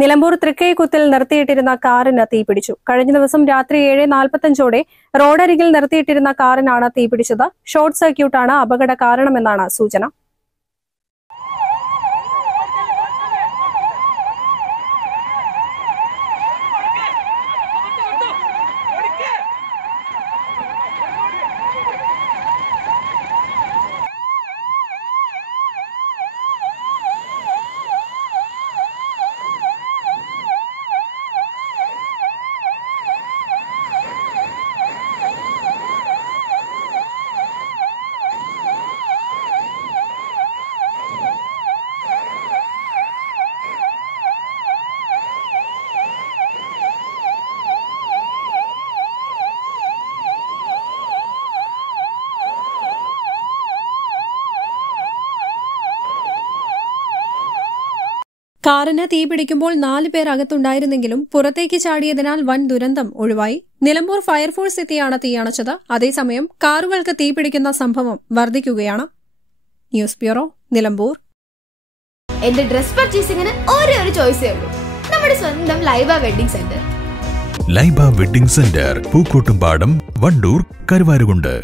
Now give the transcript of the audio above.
നിലമ്പൂർ തൃക്കൈക്കുത്തിൽ നിർത്തിയിട്ടിരുന്ന കാറിന് തീപിടിച്ചു. കഴിഞ്ഞ ദിവസം രാത്രി 7:45 റോഡരികിൽ നിർത്തിയിട്ടിരുന്ന കാറിനാണ് തീപിടിച്ചത്. ഷോർട്ട് സർക്യൂട്ടാണ് അപകട കാരണമെന്നാണ് സൂചന. കാറിന് തീപിടിക്കുമ്പോൾ 4 പേർ അകത്തുണ്ടായിരുന്നെങ്കിലും പുറത്തേക്ക് ചാടിയതിനാൽ വൻ ദുരന്തം ഒഴിവായി. നിലമ്പൂർ ഫയർഫോഴ്സ് എത്തിയാണ് തീയണച്ചത്. അതേസമയം കാറുകൾക്ക് തീപിടിക്കുന്ന സംഭവം വർദ്ധിക്കുകയാണ്. News bureau, Nilambur. എന്റെ ഡ്രസ് പർച്ചേസിംഗിന് ഒരേ ഒരു ചോയ്സേ ഉള്ളൂ, നമ്മുടെ സ്വന്തം Laiba wedding centre. Laiba wedding centre, Pookkottumpadam, Wandoor, Karuvarakundu.